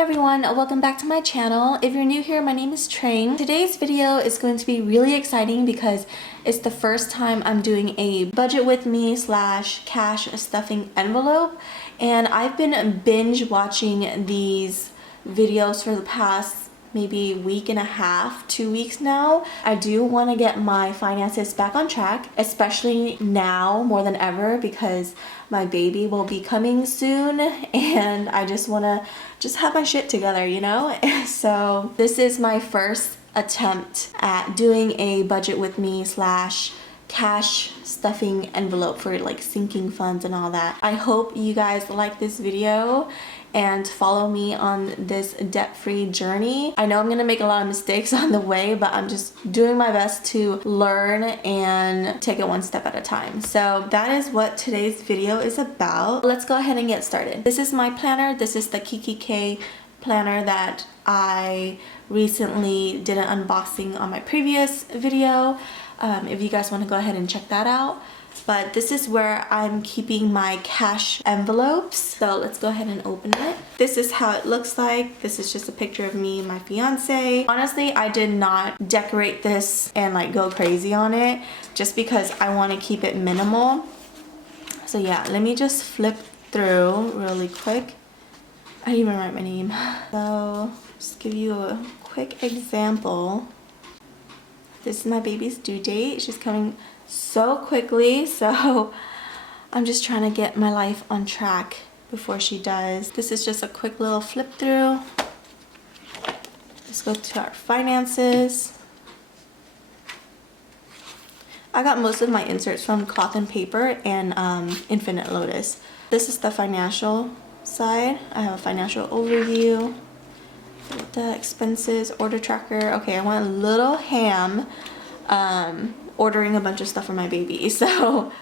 everyone, welcome back to my channel. If you're new here, my name is Trang. Today's video is going to be really exciting because it's the first time I'm doing a budget with me / cash stuffing envelope, and I've been binge watching these videos for the past maybe week and a half, 2 weeks now. I do want to get my finances back on track, especially now more than ever because my baby will be coming soon and I just want to have my shit together, you know? So this is my first attempt at doing a budget with me / cash stuffing envelope for like sinking funds and all that. I hope you guys like this video and follow me on this debt-free journey. I know I'm gonna make a lot of mistakes on the way, but I'm just doing my best to learn and take it one step at a time. So that is what today's video is about. Let's go ahead and get started. This is my planner. This is the Kiki K planner that I recently did an unboxing on my previous video. If you guys want to go ahead and check that out. But this is where I'm keeping my cash envelopes. So let's go ahead and open it. This is how it looks like. This is just a picture of me and my fiance. Honestly, I did not decorate this and like go crazy on it just because I want to keep it minimal. So yeah, let me just flip through really quick. I didn't even write my name. So just give you a quick example. This is my baby's due date. She's coming so quickly, so I'm just trying to get my life on track before she does. This is just a quick little flip through. Let's go to our finances. I got most of my inserts from Cloth and Paper and Infinite Lotus. This is the financial side. I have a financial overview. The expenses, order tracker. Okay, I went a little ham ordering a bunch of stuff for my baby, so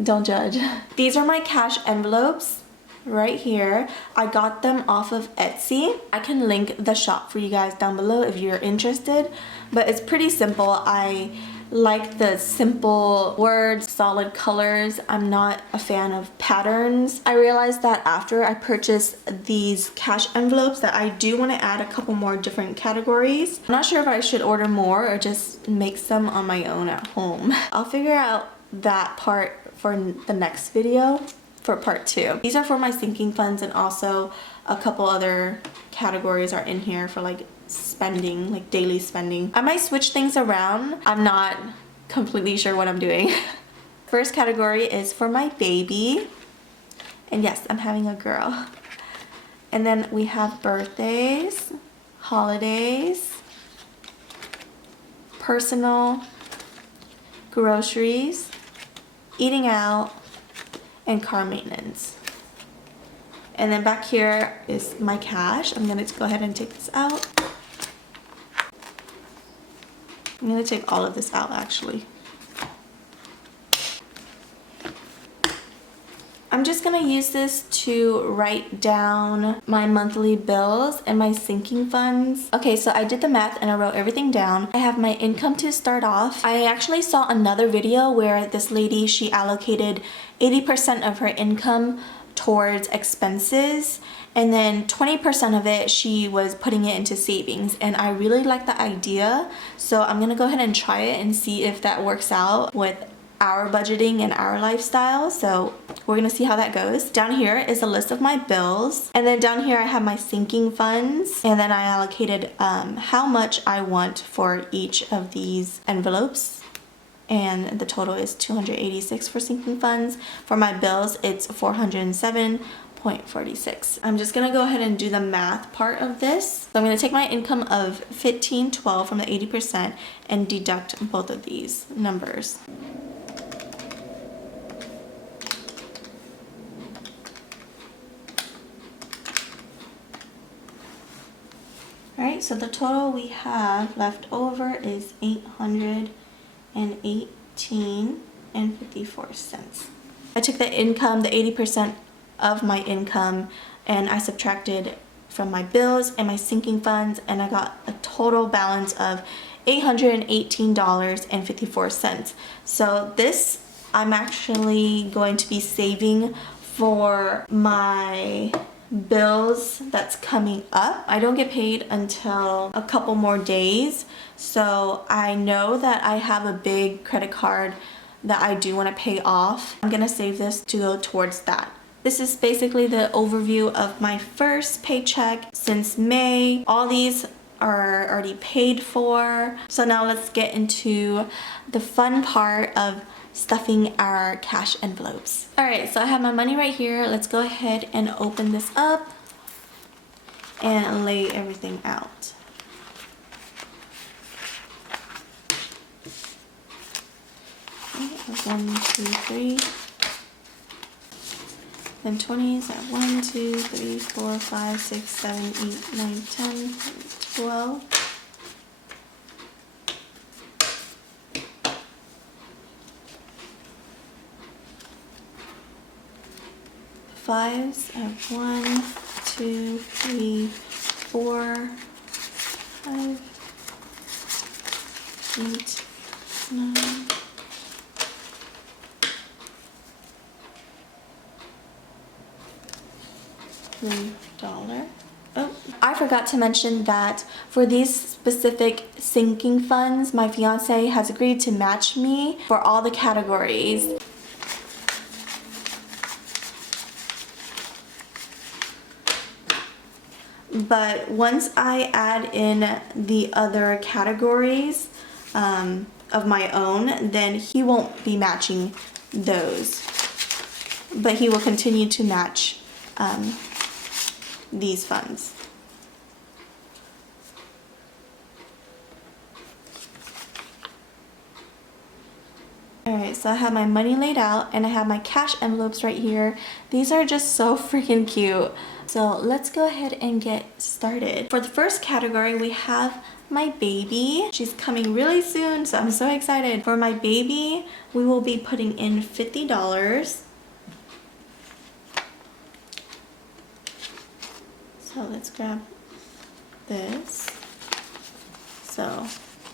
don't judge. These are my cash envelopes right here. I got them off of Etsy. I can link the shop for you guys down below if you're interested, but it's pretty simple. I like the simple words, solid colors. I'm not a fan of patterns. I realized that after I purchased these cash envelopes that I do want to add a couple more different categories. I'm not sure if I should order more or just make some on my own at home. I'll figure out that part for the next video for part 2. These are for my sinking funds, and also a couple other categories are in here for like spending, like daily spending. I might switch things around. I'm not completely sure what I'm doing. First category is for my baby, and yes, I'm having a girl. And then we have birthdays, holidays, personal, groceries, eating out, and car maintenance. And then back here is my cash. I'm gonna go ahead and take this out. I'm gonna take all of this out actually. I'm just gonna use this to write down my monthly bills and my sinking funds. Okay, so I did the math and I wrote everything down. I have my income to start off. I actually saw another video where this lady, she allocated 80% of her income towards expenses, and then 20% of it she was putting it into savings, and I really like the idea, so I'm gonna go ahead and try it and see if that works out with our budgeting and our lifestyle. So we're gonna see how that goes. Down here is a list of my bills, and then down here I have my sinking funds, and then I allocated how much I want for each of these envelopes. And the total is $286 for sinking funds. For my bills, it's $407.46. I'm just gonna go ahead and do the math part of this. So I'm gonna take my income of $1512 from the 80% and deduct both of these numbers. Alright, so the total we have left over is $818.54. I took the income, the 80% of my income, and I subtracted from my bills and my sinking funds, and I got a total balance of $818.54. So this I'm actually going to be saving for my bills that's coming up. I don't get paid until a couple more days, so I know that I have a big credit card that I do want to pay off. I'm gonna save this to go towards that. This is basically the overview of my first paycheck since May. All these are already paid for. So now let's get into the fun part of stuffing our cash envelopes. Alright, so I have my money right here. Let's go ahead and open this up and lay everything out. Okay, 1, 2, 3. Then 20s at 1, 2, 3, 4, 5, 6, 7, 8, 9, 10, 12. Fives at 1, 2, 3, 4, 5, 8, 9. $3. Oh, I forgot to mention that for these specific sinking funds, my fiance has agreed to match me for all the categories. But once I add in the other categories of my own, then he won't be matching those. But he will continue to match these funds. Alright, so I have my money laid out and I have my cash envelopes right here. These are just so freaking cute. So let's go ahead and get started. For the first category, we have my baby. She's coming really soon, so I'm so excited. For my baby, we will be putting in $50. So let's grab this. So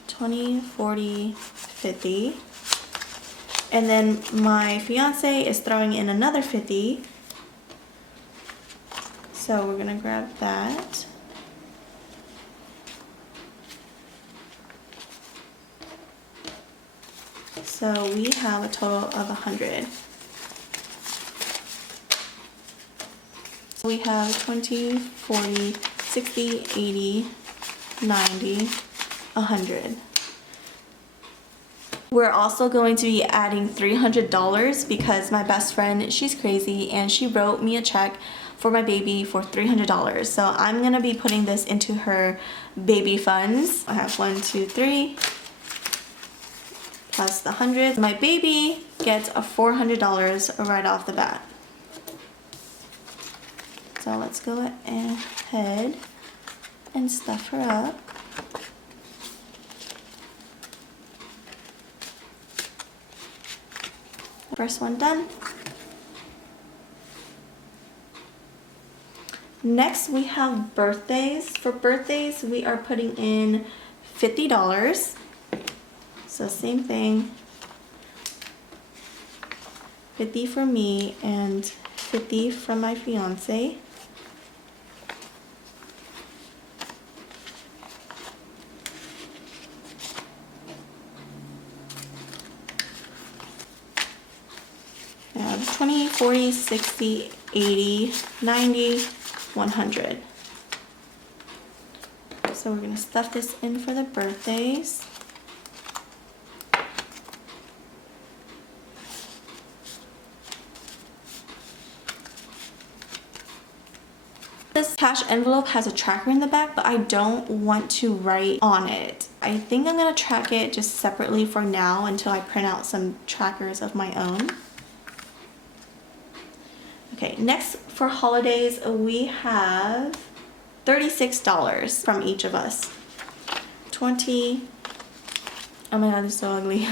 20, 40, 50. And then my fiance is throwing in another 50. So we're gonna grab that. So we have a total of 100. So we have 20, 40, 60, 80, 90, 100. We're also going to be adding $300 because my best friend, she's crazy and she wrote me a check for my baby for $300. So I'm gonna be putting this into her baby funds. I have 1, 2, 3 plus the 100. My baby gets a $400 right off the bat. So let's go ahead and stuff her up. First one done. Next we have birthdays. For birthdays we are putting in $50. So same thing. 50 for me and 50 from my fiance. I have 20, 40, 60, 80, 90, 100. So we're gonna stuff this in for the birthdays. This cash envelope has a tracker in the back, but I don't want to write on it. I think I'm gonna track it just separately for now until I print out some trackers of my own. Okay, next for holidays, we have $36 from each of us. 20, oh my god, this is so ugly.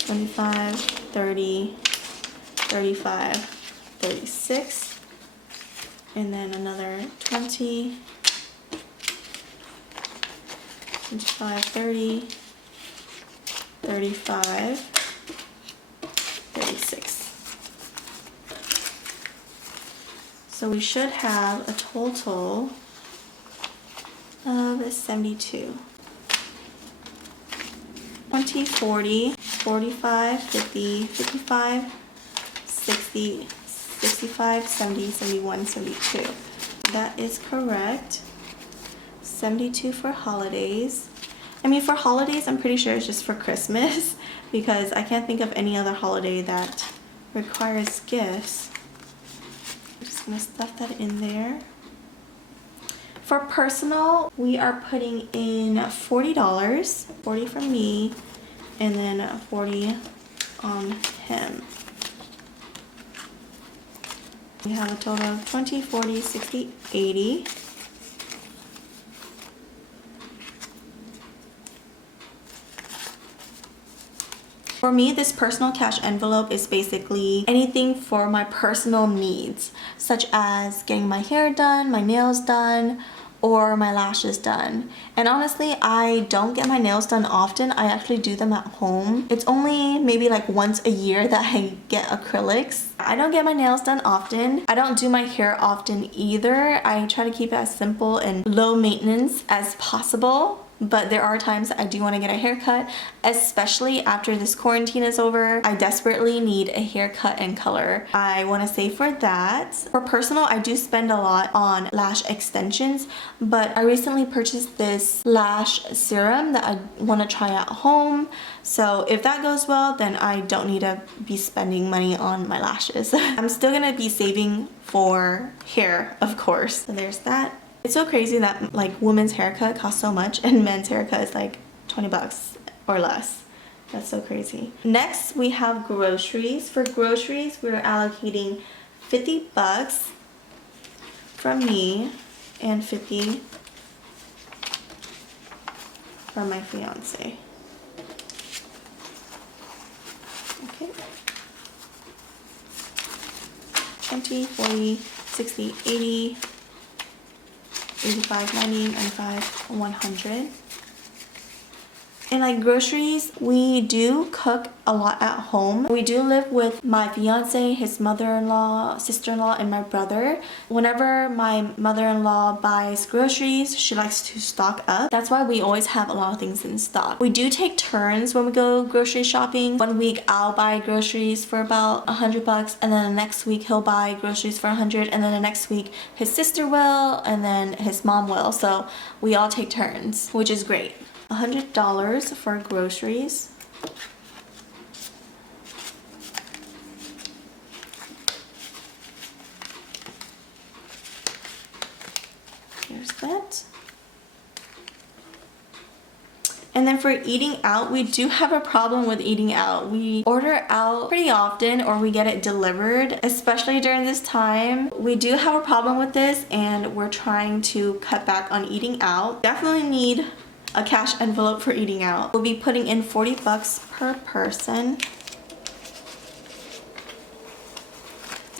25, 30, 35, 36, and then another 20, 25, 30, 35, 36. So we should have a total of 72. 20, 40, 45, 50, 55, 60, 65, 70, 71, 72. That is correct. 72 for holidays. I mean, for holidays, I'm pretty sure it's just for Christmas because I can't think of any other holiday that requires gifts. I'm just gonna stuff that in there. For personal, we are putting in $40, 40 from me, and then 40 on him. We have a total of 20, 40, 60, 80. For me, this personal cash envelope is basically anything for my personal needs, such as getting my hair done, my nails done, or my lashes done. And honestly, I don't get my nails done often. I actually do them at home. It's only maybe like once a year that I get acrylics. I don't get my nails done often. I don't do my hair often either. I try to keep it as simple and low maintenance as possible. But there are times I do want to get a haircut, especially after this quarantine is over. I desperately need a haircut and color. I want to save for that. For personal, I do spend a lot on lash extensions, but I recently purchased this lash serum that I want to try at home. So if that goes well, then I don't need to be spending money on my lashes. I'm still going to be saving for hair, of course. So there's that. It's so crazy that like women's haircut costs so much and men's haircut is like 20 bucks or less. That's so crazy. Next, we have groceries. For groceries, we're allocating 50 bucks from me and 50 from my fiance. Okay. 20, 40, 60, 80, 85, 90, 95, 100. And like groceries, we do cook a lot at home. We do live with my fiance, his mother-in-law, sister-in-law, and my brother. Whenever my mother-in-law buys groceries, she likes to stock up. That's why we always have a lot of things in stock. We do take turns when we go grocery shopping. One week I'll buy groceries for about 100 bucks, and then the next week he'll buy groceries for 100, and then the next week his sister will, and then his mom will. So we all take turns, which is great. $100 for groceries. Here's that. And then for eating out, we do have a problem with eating out. We order out pretty often or we get it delivered, especially during this time. We do have a problem with this and we're trying to cut back on eating out. Definitely need a cash envelope for eating out. We'll be putting in 40 bucks per person.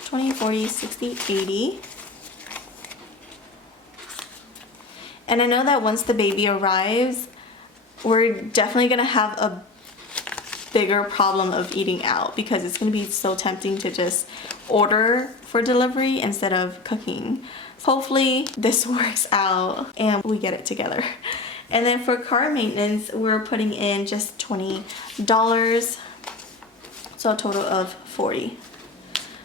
20, 40, 60, 80. And I know that once the baby arrives, we're definitely gonna have a bigger problem of eating out because it's gonna be so tempting to just order for delivery instead of cooking. Hopefully this works out and we get it together. And then for car maintenance, we're putting in just $20, so a total of 40.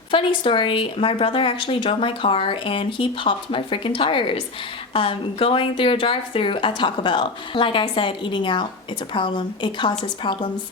Funny story, my brother actually drove my car and he popped my freaking tires going through a drive-thru at Taco Bell. Like I said, eating out, it's a problem. It causes problems.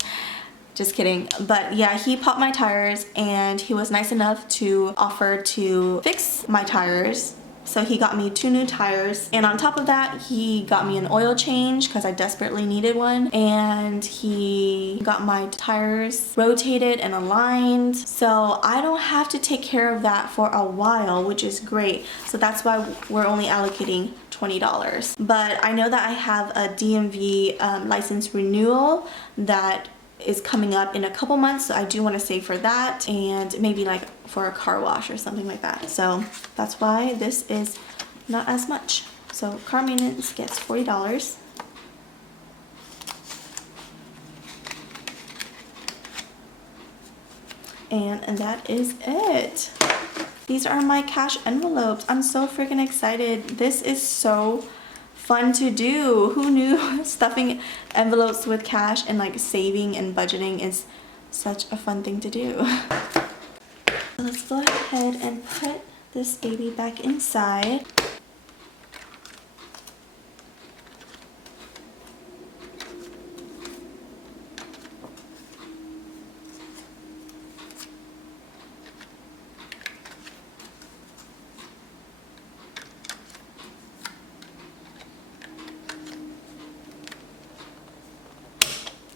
Just kidding. But yeah, he popped my tires and he was nice enough to offer to fix my tires. So he got me 2 new tires, and on top of that he got me an oil change because I desperately needed one, and he got my tires rotated and aligned, so I don't have to take care of that for a while, which is great. So that's why we're only allocating $20. But I know that I have a DMV license renewal that is coming up in a couple months, so I do want to save for that and maybe like for a car wash or something like that. So that's why this is not as much. So car maintenance gets $40. And that is it. These are my cash envelopes. I'm so freaking excited. This is so fun to do. Who knew stuffing envelopes with cash and like saving and budgeting is such a fun thing to do. So let's go ahead and put this baby back inside.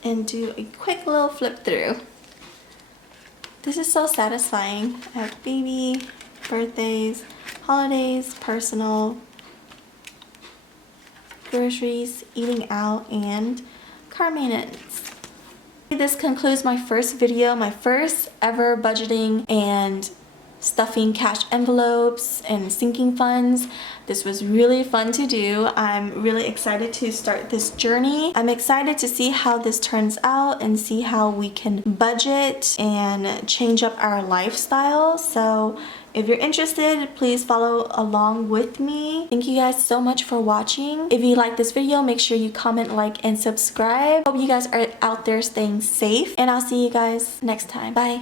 And do a quick little flip through. This is so satisfying. I have baby, birthdays, holidays, personal, groceries, eating out, and car maintenance. This concludes my first video, my first ever budgeting and stuffing cash envelopes and sinking funds. This was really fun to do. I'm really excited to start this journey. I'm excited to see how this turns out and see how we can budget and change up our lifestyle. So if you're interested, please follow along with me. Thank you guys so much for watching. If you like this video, make sure you comment, like, and subscribe. Hope you guys are out there staying safe, and I'll see you guys next time. Bye.